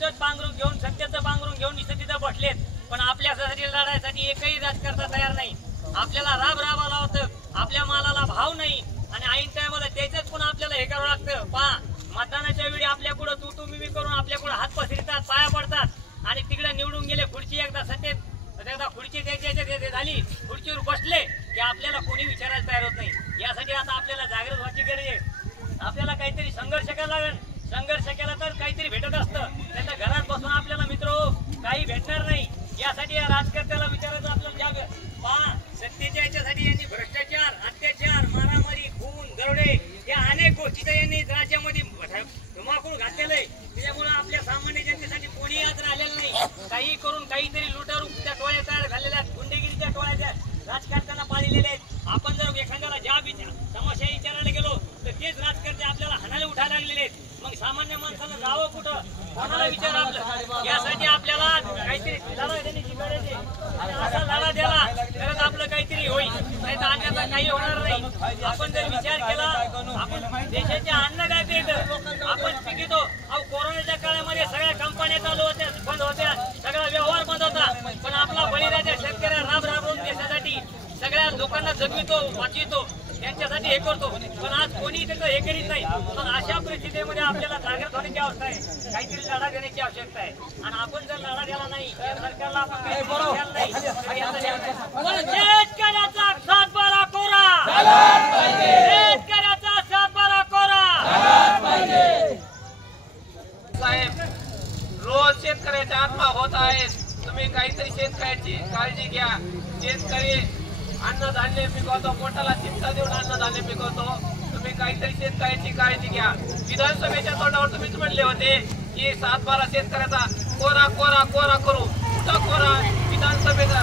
तुमचंच पांघरून घेऊन सत्याचं पांघरून घेऊन तिथं बसलेत, पण आपल्यासाठी लढायसाठी एकही राजकर्ता तयार नाही. आपल्याला राब राबाला होतं, आपल्या मालाला भाव नाही आणि ऐन टायमाला त्याचंच पुन्हा आपल्याला हे करावं लागतं. पहा, मतदानाच्या वेळी आपल्याकडं तू मी करून आपल्याकडं हात पसरतात, पाया पडतात आणि तिकडे निवडून गेले. खुर्ची एकदा सत्तेत एकदा खुर्ची त्याच्या झाली, खुर्चीवर बसले की आपल्याला कोणी विचारायला तयार होत नाही. यासाठी आता आपल्याला जागृत व्हायची गरज आहे. आपल्याला काहीतरी संघर्ष करायला लागेल. संघर्ष केला तर काहीतरी भेटत असतं. त्याच्या घरात बसून आपल्याला मित्र काही भेटणार नाही. यासाठी या राजकर्त्याला विचारायचं आपल्याला पहा, सत्तेच्या याच्यासाठी यांनी भ्रष्टाचार, अत्याचार, मारामारी, खून, दरोडे या अनेक गोष्टीचा यांनी राज्यामध्ये धुमाकूळ घातलेलं आहे. त्याच्यामुळे आपल्या सामान्य जनतेसाठी कोणी आज राहिलेलं नाही. काही करून काहीतरी लुटारू त्या टोळ्या तयार झालेल्या आहेत, गुंडेगिरीच्या टोळ्या त्या राजकारत्यांना पाळलेल्या आहेत. आपण जर एखाद्याला ज्या समस्या विचारायला गेलो तर तेच राजकारते आपल्याला हाणायला उठायला लागलेले आहेत. मग सामान्य माणसाला जावं कुठं, कोणाला विचार आपलं. यासाठी आपल्याला काहीतरी लढा देण्याची गरज आहे आणि असा लढा द्याला तरच आपलं काहीतरी होईल, नाही तर अन्नाचा काही होणार नाही. आपण जर विचार केला, आपण देशाचे अन्नदाते आपण पिकतो. अहो, कोरोनाच्या काळामध्ये सगळ्या कंपन्या चालू होत्या, बंद होत्या, सगळा व्यवहार बंद होता, पण आपला बळीराजा शेतकऱ्या राब राबवून देशासाठी सगळ्या लोकांना जगवितो, वाचवितो, त्यांच्यासाठी हे करतो. पण आज कोणी त्याचं हे करीत नाही. पण अशा परिस्थितीमध्ये आपल्याला जागृत होण्याची अवस्था आहे, काहीतरी लढा देण्याची आवश्यकता आहे. आणि आपण जर लढा दिला नाही, सरकारला आपण काही द्यायला नाही. शेतकऱ्याचा सातबारा कोरा, शेतकऱ्याचा सातबारा कोरा. साहेब, रोज शेतकऱ्याच्या आत्मा होत आहेत. तुम्ही काहीतरी शेतकऱ्याची काळजी घ्या. शेतकरी अन्नधान्य पिकवतो, पोटाला चिंता देऊन अन्नधान्य पिकवतो. तुम्ही काहीतरी शेतकऱ्याची काळजी घ्या. विधानसभेच्या तोंडावर तुम्हीच म्हणले होते की 7-12 शेतकऱ्याचा कोरा कोरा कोरा करू. कुठं कोरा? विधानसभेचा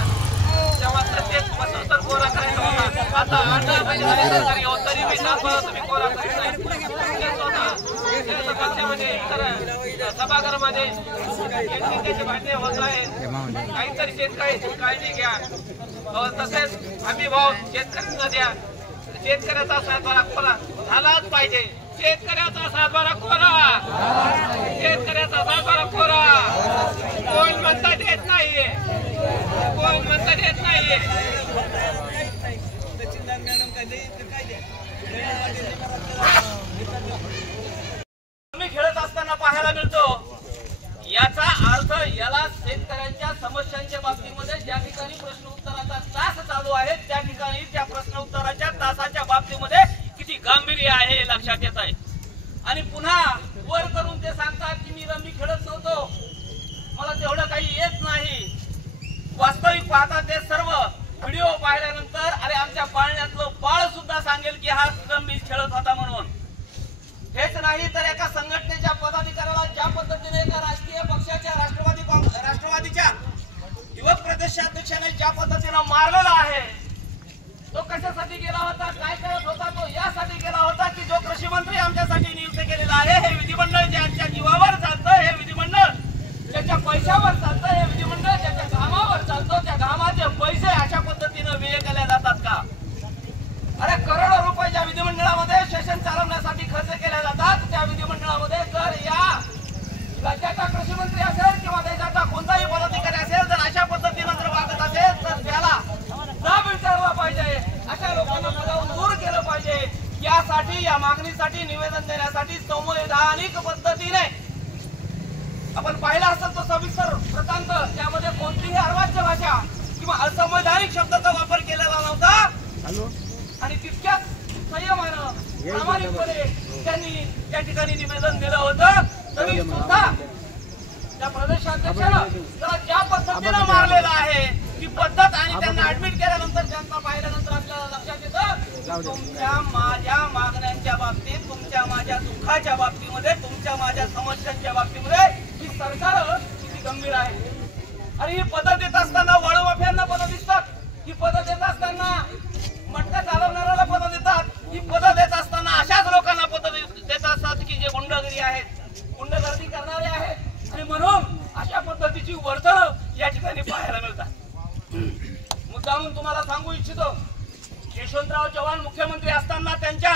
जेव्हा प्रत्येक पत्र कोरा करायचा होता. आता 8 महिने झाले सरकारी होत तरी मी 7-12 तुम्ही कोरा करीत नाही. सभागृहामध्ये भांडणे होत आहेत. काहीतरी शेतकऱ्याची काळजी घ्या. तसेच हमी भाव शेतकऱ्यांना द्या. शेतकऱ्याचा सातबारा कोरा झालाच पाहिजे. शेतकऱ्याचा सातबारा कोरा, शेतकऱ्याचा सातबारा कोरा. कोण म्हणता येत नाहीये, कोण म्हणता येत नाहीये. तुम्ही खेळत असताना पाहायला मिळतो. याचा अर्थ याला शेतकऱ्यांच्या समस्यांच्या बाबतीमध्ये ज्या ठिकाणी प्रश्न उत्तराचा तास चालू आहे त्या ठिकाणी त्या प्रश्न उत्तराच्या तासाच्या बाबतीमध्ये किती गांभीर्य आहे हे लक्षात येत आहे. आणि पुन्हा वर करून ते सांगतात की मी रमी खेळत नव्हतो, मला तेवढं काही येत नाही. वास्तविक पाहता ते सर्व व्हिडिओ पाहिल्यानंतर अरे आमच्या पाळण्यातलं बाळ सुद्धा सांगेल की हा रमी खेळत होता म्हणून. हेच नाही तर एका संघटनेच्या पदाधिकाऱ्याला ज्या पद्धतीने एका राजकीय पक्षाच्या राष्ट्रवादीच्या युवक प्रदेशाध्यक्षाने ज्या पद्धतीने मारलेला आहे, तो कशासाठी गेला होता, काय करत होता? तो यासाठी गेला होता की जो कृषी मंत्री आमच्यासाठी नियुक्त केलेला आहे, हे विधिमंडळ ज्यांच्या जीवावर चालतं, हे विधिमंडळ ज्याच्या पैशावर चालतं, हे विधिमंडळ ज्याच्या घामावर चालतो, त्या घामाचे पैसे अशा पद्धतीने व्यय केले जातात का? अरे करोडो रुपये ज्या विधिमंडळामध्ये सेशन चालवण्यासाठी खर्च केले जातात, त्या विधिमंडळामध्ये जर या राज्याचा कृषी मंत्री असेल किंवा देशाचा कोणताही पदाधिकारी असेल, जर अशा पद्धतीने जर वागत असेल तर त्याला जाब विचारला पाहिजे. अशा लोकांना पदावरून दूर केलं पाहिजे. यासाठी या मागणीसाठी निवेदन देण्यासाठी संवैधानिक पद्धतीने आपण पाहिला असेल तो सविस्तर वृत्तांत, त्यामध्ये कोणतीही अर्वाच्य भाषा किंवा असंवैधानिक शब्दाचा वापर केलेला नव्हता. आणि तितक्याच संयमानं प्रामाणिकपणे त्यांनी त्या ठिकाणी निवेदन दिलं होतं. तरी सुद्धा त्या प्रदेशाध्यक्षानं ज्या पद्धतीनं मारलेलं आहे ती पद्धत आणि त्यांना ऍडमिट केल्यानंतर त्यांना पाहिल्यानंतर आपल्याला लक्षात येतं तुमच्या माझ्या मागण्यांच्या बाबतीत, तुमच्या माझ्या दुःखाच्या बाबतीमध्ये, तुमच्या माझ्या समस्यांच्या बाबतीमध्ये ही सरकार किती गंभीर आहे. आणि ही पद्धत देत असताना वळमाफ्यांना पदं दिसतात, ही पदं देत असताना मटका चालवणाऱ्याला पदं देतात, ही पदं देत असताना अशाच लोकांना पदं देत असतात की जे गुंडगिरी आहेत, गुंडगर्दी करणारे आहेत. आणि म्हणून अशा पद्धतीची वर्तणूक या ठिकाणी पाहायला मिळतात. मुद्दामून तुम्हाला सांगू इच्छितो, यशवंतराव चव्हाण मुख्यमंत्री असताना त्यांच्या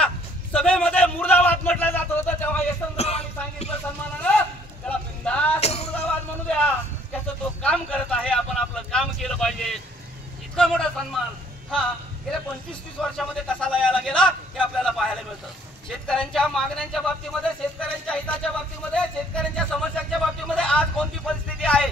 सभेमध्ये मुर्दाबाद म्हटलं जात होतं, तेव्हा यशवंतरावांनी सांगितलं सन्मानानं त्याला बिनधास्त मुर्दाबाद म्हणू द्या, त्याचं तो काम करत आहे, आपण आपलं काम केलं पाहिजे. इतका मोठा सन्मान हा गेल्या 25-30 वर्षामध्ये कसा यायला गेला हे आपल्याला पाहायला मिळतं. शेतकऱ्यांच्या मागण्यांच्या बाबतीमध्ये, शेतकऱ्यांच्या हिताच्या बाबतीमध्ये, शेतकऱ्यांच्या समस्यांच्या बाबतीमध्ये आज कोणती परिस्थिती आहे?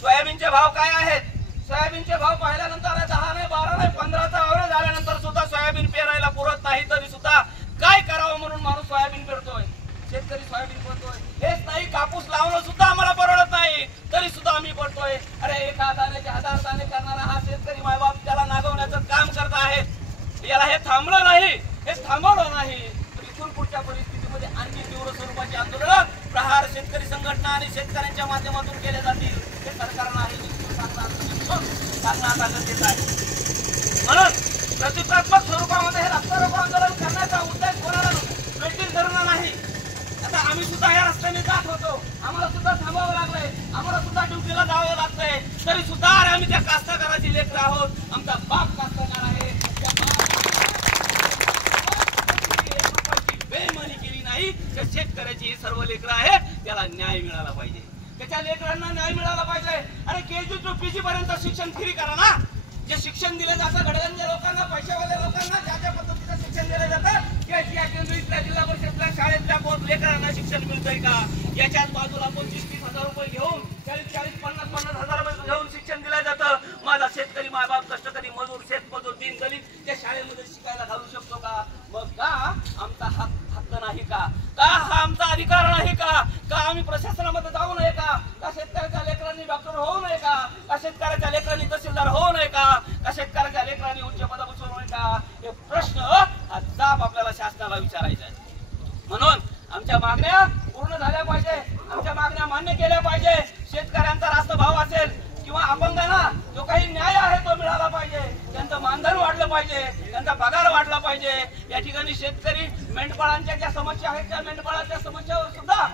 सोयाबीनचे भाव काय आहेत? सोयाबीनचे भाव पाहिल्यानंतर 10 नाही 12 नाही 15चा ॲव्हरेज आल्यानंतर सुद्धा सोयाबीन पेरायला पुरत नाही, तरी सुद्धा काय करावं म्हणून माणूस सोयाबीन पेरतोय, शेतकरी सोयाबीन करतोय. हेच नाही, कापूस लावणं सुद्धा आम्हाला परवडत नाही, तरी सुद्धा आम्ही पडतोय. अरे 1 दाण्याचे 1000 दाणे करणारा हा शेतकरी मायबाप त्याला नागवण्याचं काम करत आहेत. याला हे थांबलं नाही, हे थांबवलं नाही, इथून पुढच्या परिस्थितीमध्ये आणखी तीव्र स्वरूपाची आंदोलन, प्रहार, शेतकरी संघटना आणि शेतकऱ्यांच्या माध्यमातून केले जातील. हे सरकारनं आहे सांगण्यात येत आहे. म्हणून प्रतिकात्मक स्वरूपामध्ये हे रस्ता रोको आंदोलन करण्याचा उद्देश कोणाला वेटील धरणं नाही. आता आम्ही सुद्धा या रस्त्याने जात होतो, आम्हाला सुद्धा थांबावं लागलंय, आम्हाला सुद्धा ड्युटीला जावं लागतंय, तरी सुद्धा आम्ही त्या कास्तकाराची लेकर आहोत. आमचा बाप कास्तकार आहे, बेईमानी केली नाही. त्या शेतकऱ्याची ही सर्व लेकरं आहेत, त्याला न्याय मिळाला पाहिजे, त्याच्या लेकरांना न्याय मिळाला पाहिजे. अरे KG to PG पर्यंत शिक्षण फ्री करा ना. जे शिक्षण दिलं जातं गडगंज लोकांना, पैशावाल्या लोकांना, ज्या पद्धतीचं शिक्षण दिलं जातं, जिल्हा परिषदच्या शाळेतल्या लेकरांना शिक्षण मिळतंय का? याच्याच बाजूला 25-30 हजार रुपये घेऊन 40-50 हजार रुपये घेऊन शिक्षण दिलं जातं. माझा शेतकरी मायबाप, कष्टकरी मजूर, शेतमजूर, दीनदलित त्या शाळेमध्ये शिकायला घालू शकतो का? मग का आमचा हक्क नाही का? हा आमचा अधिकार नाही का? आम्ही प्रशासनामध्ये जाऊ नये का? शेतकऱ्याच्या लेकरांनी डॉक्टर होऊ नये का? शेतकऱ्याच्या लेकरांनी तहसीलदार होऊ नये का? शेतकऱ्याच्या लेकरांनी उच्च पदावर बसवू नये का? हे प्रश्न हा जाब आपल्याला शासनाला विचारायचा आहे. म्हणून आमच्या मागण्या पूर्ण झाल्या पाहिजे, आमच्या मागण्या मान्य केल्या पाहिजे. शेतकऱ्यांचा रास्त भाव असेल किंवा अपंगांना जो काही न्याय आहे तो मिळाला पाहिजे, त्यांचं मानधन वाढलं पाहिजे, त्यांचा पगार वाढला पाहिजे. या ठिकाणी शेतकरी मेंढपाळांच्या ज्या समस्या आहेत त्या मेंढपाळांच्या समस्यावर सुद्धा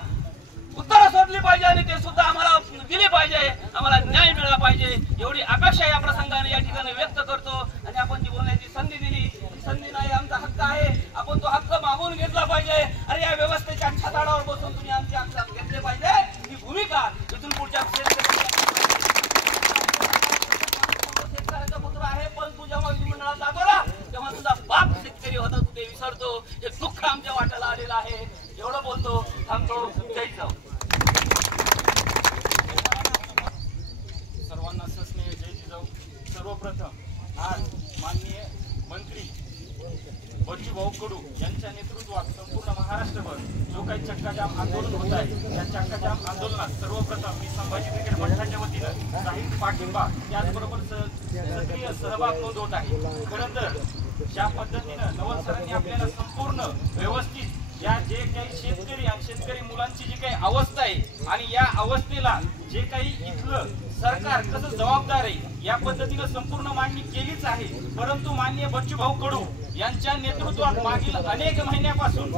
उत्तरं शोधली पाहिजे आणि ते सुद्धा आम्हाला दिली पाहिजे, आम्हाला न्याय मिळाला पाहिजे. एवढी अपेक्षा या प्रसंगाने या ठिकाणी व्यक्त करतो. आणि आपण जी बोलण्याची संधी दिली, संधी नाही, आमचा हक्क आहे, आपण तो हक्क मागून घेतला पाहिजे. अरे या व्यवस्थेच्या छताडावर बसून तुम्ही आमचे हक्क घेतले पाहिजे, ही भूमिका इथून पुढच्या शेतकऱ्याचा पुत्र आहे. पण तू जेव्हा विधिमंडळात जातो ना तेव्हा तुझा बाप शेतकरी होता, तू ते विसरतो. हे दुःख आमच्या वाट्याला आलेलं आहे. एवढं बोलतो, थांबतो. जय जाऊ. सर्वांना सस्नेह जय जिजाऊ. सर्वप्रथम आज माननीय मंत्री बच्चूभाऊ कडू यांच्या नेतृत्वात संपूर्ण महाराष्ट्रभर जो काही चक्काजाम आंदोलन होत आहे, त्या चक्काजाम आंदोलनात सर्वप्रथम मी संभाजी ब्रिगेड मंडळाच्या वतीनं जाहीर पाठिंबा, त्याचबरोबर सक्रिय सहभाग नोंदवत आहे. खरं तर ज्या पद्धतीनं नवल सरांनी आपल्याला संपूर्ण व्यवस्थित या जे काही शेतकरी आणि शेतकरी मुलांची जी काही अवस्था आहे आणि या अवस्थेला जे काही इथलं सरकार कसं जबाबदार आहे या पद्धतीनं संपूर्ण मांडणी केलीच आहे. परंतु माननीय बच्चूभाऊ कडू यांच्या नेतृत्वात मागील अनेक महिन्यापासून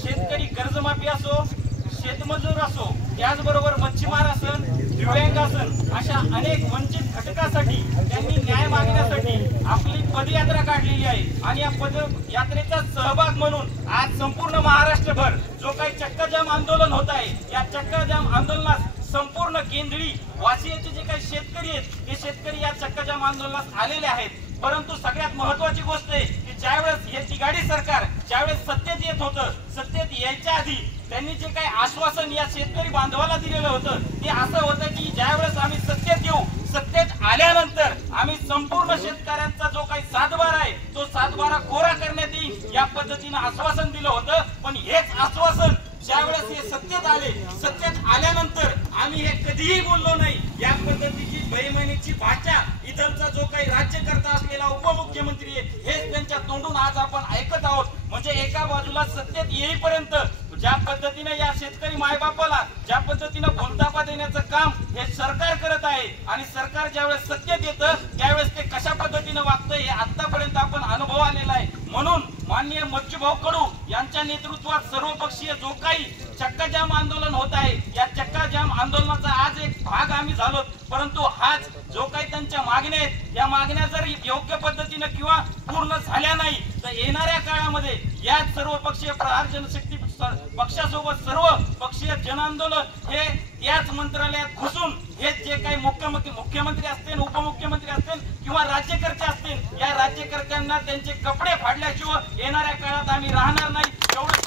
शेतकरी कर्जमाफी असो, शेतमजूर असो, त्याचबरोबर मच्छीमार असन, दिव्यांग असन, अशा अनेक वंचित घटकासाठी त्यांनी न्याय मागण्यासाठी आपली पदयात्रा काढलेली आहे. आणि या पदयात्रेचा सहभाग म्हणून आज संपूर्ण महाराष्ट्रभर जो काही चक्काजाम आंदोलन होत आहे, या चक्काजाम आंदोलनात संपूर्ण केंद्री वासियाचे जे काही शेतकरी आहेत ते शेतकरी या चक्काजाम आंदोलनात आलेले आहेत. परंतु सगळ्यात महत्वाची गोष्ट आहे की ज्यावेळेस हे तिघाडी सरकार ज्यावेळेस सत्तेत येत होतं, सत्तेत यायच्या आधी त्यांनी जे काही आश्वासन या शेतकरी बांधवाला दिलेलं होतं ते असं होतं की ज्यावेळेस आम्ही सत्तेत येऊ, सत्तेत आल्यानंतर आम्ही संपूर्ण शेतकऱ्यांचा जो काही सातबारा आहे तो सातबारा कोरा करण्यात येईल या पद्धतीनं आश्वासन दिलं होतं. पण हेच आश्वासन ज्यावेळेस हे सत्तेत आले, सत्तेत आल्यानंतर आम्ही हे कधीही बोललो नाही. या पद्धतीची बेईमानीची भाषा इथलचा जो काही राज्यकर्ता असलेला उपमुख्यमंत्री आहे हेच त्यांच्या तोंडून आज आपण ऐकत आहोत. म्हणजे एका बाजूला सत्तेत येईपर्यंत ज्या पद्धतीने या शेतकरी मायबापाला ज्या पद्धतीने भूलतापा देण्याचं काम हे सरकार करत आहे आणि सरकार ज्यावेळेस सत्तेत येतं त्यावेळेस ते कशा पद्धतीने वागतं हे आतापर्यंत आपण अनुभव आलेला आहे. म्हणून माननीय बच्चूभाऊ कडू यांच्या नेतृत्वात सर्वपक्षीय जो काही चक्काजाम आंदोलन होत आहे या चक्काजाम आंदोलनाचा आज एक भाग आम्ही झालो. परंतु आज जो काही त्यांच्या मागण्या आहेत या मागण्या जर योग्य पद्धतीने किंवा पूर्ण झाल्या नाही तर येणाऱ्या काळामध्ये या सर्वपक्षीय प्रहार जनशक्ती पक्षासोबत सर्व पक्षीय जनआंदोलन हे याच मंत्रालयात घुसून हे जे काही मुख्यमंत्री असतील, उपमुख्यमंत्री असतील किंवा राज्यकर्ते असतील, या राज्यकर्त्यांना त्यांचे कपडे फाडल्याशिवाय येणाऱ्या काळात आम्ही राहणार नाही एवढं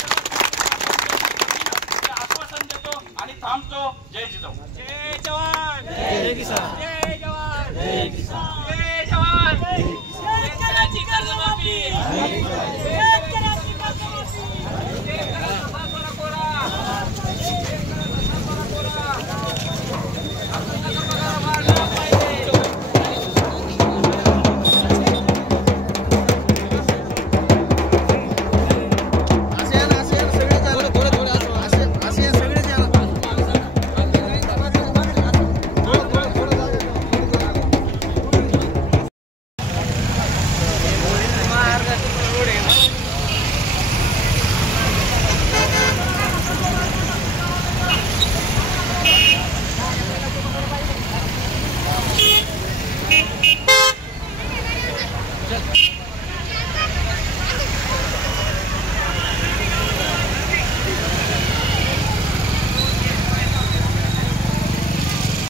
आश्वासन देतो आणि थांबतो. जय जिजाऊ. जय जवान, जय किसान, जय जवान, जय किसान, जय जवान. शेतकऱ्याची कर्जमाफी, शेतकऱ्याची